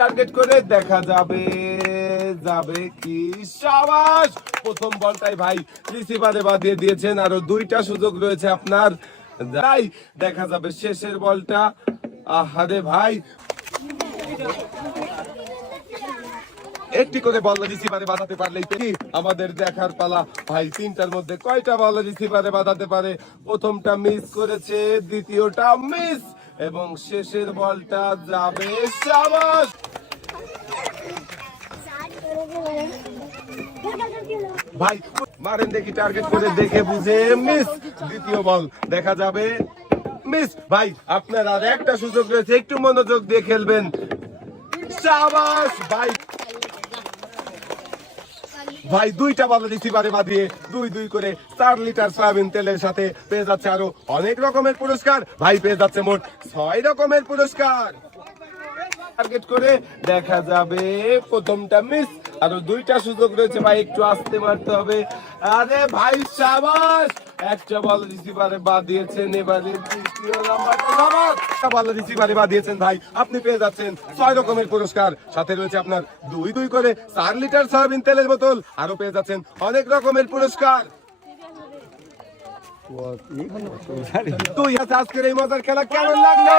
target করে দেখা যাবে যাবে কি শাবাশ প্রথম বলটাই ভাই রিসিভারে বাদিয়ে দিয়েছেন আরো দুইটা সুযোগ রয়েছে আপনার যাই দেখা যাবে শেষের বলটা আহারে ভাই একটি করে বল রিসিভারে বাঁধাতে পারলেই আমাদের দেখার পালা ভাই তিনটার মধ্যে কয়টা বল রিসিভারে বাঁধাতে পারে প্রথমটা মিস করেছে দ্বিতীয়টা মিস এবং শেষের বলটা যাবে শাবাশ ভাই মারেন দেখি টার্গেট করে দেখে বুঝে মিস দ্বিতীয় বল দেখা যাবে মিস ভাই আপনার আর একটা সুযোগ রয়েছে একটু মনোযোগ দিয়ে খেলবেন শাবাশ ভাই ভাই দুইটা বল রিসিভারে বাঁধিয়ে 2-2 করে 4 লিটার সয়াবিন তেলের সাথে পেয়ে যাচ্ছে আরো অনেক রকমের পুরস্কার ভাই পেয়ে যাচ্ছে মোট 6 রকমের পুরস্কার টার্গেট করে দেখা যাবে প্রথমটা মিস আরো দুইটা সুযোগ রয়েছে ভাই একটু আস্তে মারতে হবে আরে ভাই শাবাশ একটা বল রিসিভারে বাঁধিয়েছেন এবারে তৃতীয় নাম্বারটা শাবাশ বল রিসিভারে বাঁধিয়েছেন ভাই আপনি পেয়ে যাচ্ছেন 6 রকমের পুরস্কার সাথে রয়েছে আপনার 2-2 করে 4 লিটার সয়াবিন তেলের বোতল আরো পেয়ে যাচ্ছেন অনেক রকমের পুরস্কার তুই আজকের এই মজার খেলা কেমন লাগলো